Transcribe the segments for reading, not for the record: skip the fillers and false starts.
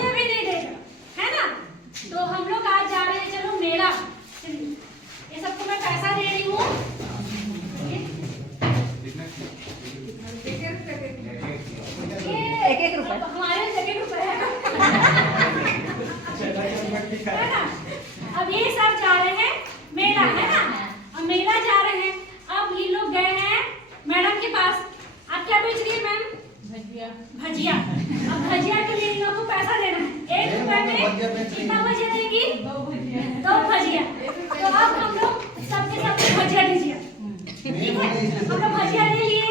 रुपया भी नहीं देगा, है ना। तो हम लोग आज जा रहे हैं, चलो मेला। ये सबको मैं पैसा दे रही हूँ, एक रुपए हमारे 1 रुपए है ना। अब ये सब जा रहे हैं मेला, है ना। अब मेला जा रहे हैं, अब ये लोग गए हैं मैडम के पास। आप क्या बेच रही है मैम? भजिया। अब भजिया के लिए इन लोगों को पैसा देना है। 1 रुपए में कितना भजिया देगी? 2 भजिया। तो अब हम लोग सबके भजिया दीजिए, ठीक है। हम लोग भजिया ले लिए,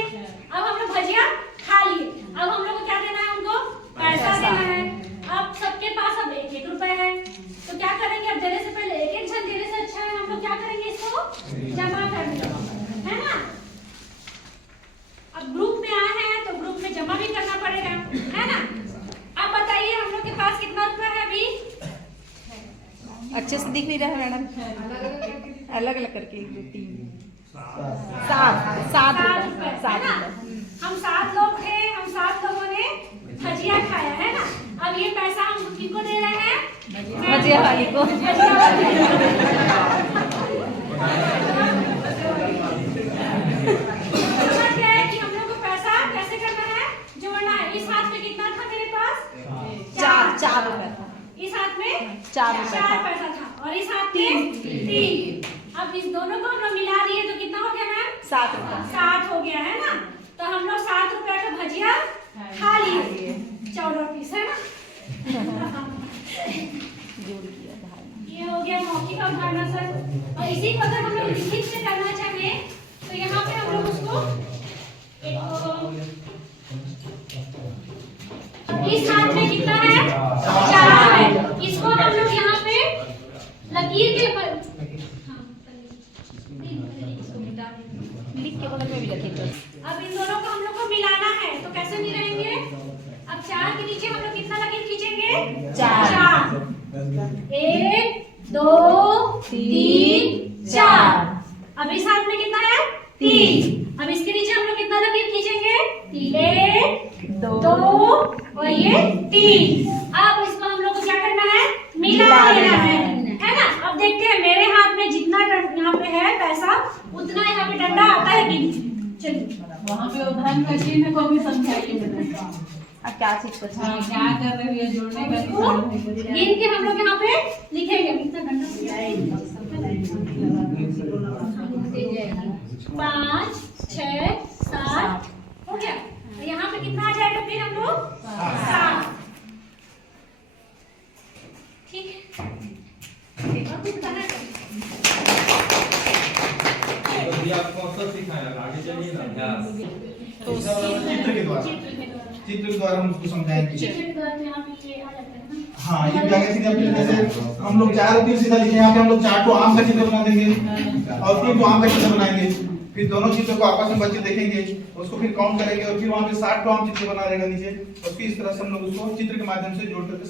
अब हम लोग भजिया खा लिए। अब हम लोग को क्या देना है? उनको पैसा देना है। अब सबके पास अब 1 रुपए है, तो क्या करेंगे? अब देने से पहले एक जन देने से अच्छा है हम लोग क्या करेंगे? इसको जमा कर देंगे, है ना। अब ग्रुप में आए हैं तो ग्रुप में जमा भी करना पड़ेगा, है ना। अब बताइए हम लोग के पास कितना रुपया है अभी? अच्छे से दिख नहीं रहा है मैडम, अलग अलग करके 1 2 3 7 रुपए, 7 रुपए। हम 7 लोग थे, हम 7 लोगों ने भजिया खाया, है ना। अब ये पैसा हम किसको दे रहे हैं? भजिया वाली को। समझ गए कि हम लोग को पैसा कैसे करना है? जोड़ना है। इस हाथ में कितना था मेरे पास? 4 रुपए। इस हाथ में 4 रुपए 4 पैसा था, और इस हाथ में 3। अब इस दोनों को हम लोग मिला दिए तो कितना हो गया मैम? 7 रुपए। 7 हो गया, है ना। तो हम लोग 7 रुपए का भजिया खा लिए, 14 पीस, है ना। ये हो गया मौखिक अवधारणा सर। और इसी को अगर हम लोग लिखित में करना चाहे तो यहाँ पे हम लोग उसको इस हाथ में कितना है? 4 है। इसको हम लोग यहाँ पे लकीर के लिख के बगल में भी रखेंगे। अब इन दोनों को हम लोग को मिलाना है, तो कैसे मिलाएंगे? अब 4 के नीचे हम लोग कितना लकीर खींचेंगे? 4। 1 2 3 4। अब इस हाथ में कितना है? 3। अब इसके नीचे हम लोग कितना लकीर खींचेंगे? 1 2 और ये 3। अब इसको हम लोग को क्या करना है? मिला देना है ना। अब देखते हैं मेरे हाथ में जितना यहाँ पे है पैसा उतना यहाँ पे डंडा आता है कि नहीं। चलिए वहाँ पे उदाहरण मशीन को भी समझाइए। अब क्या चीज को क्या कर रहे हैं? जोड़ने का गिन के हम लोग यहाँ पे लिखेंगे कितना डंडा? 5 6 7 हो गया। तो यहाँ पे कितना आ जाएगा फिर हम लोग? 7। ठीक है। और कुछ करना है? आगे चलिए ना अभ्यास। चित्र के द्वारा हम उसको समझाएंगे। चित्र के द्वारा यहाँ पे ये आ जाता है ना। हाँ, ये क्या कहते हैं? अपने जैसे हम लोग 4 तीर सीधा लिखे, यहाँ पे हम लोग 4 तो आम का चित्र बना देंगे और 3 तो आम का चित्र बनाएंगे। फिर दोनों चित्र को आपस में बच्चे देखेंगे, उसको फिर काउंट करेंगे और फिर वहाँ पे 60 तो आम चित्र बना रहेगा नीचे, और फिर इस तरह से हम लोग उसको चित्र के माध्यम से जोड़ करके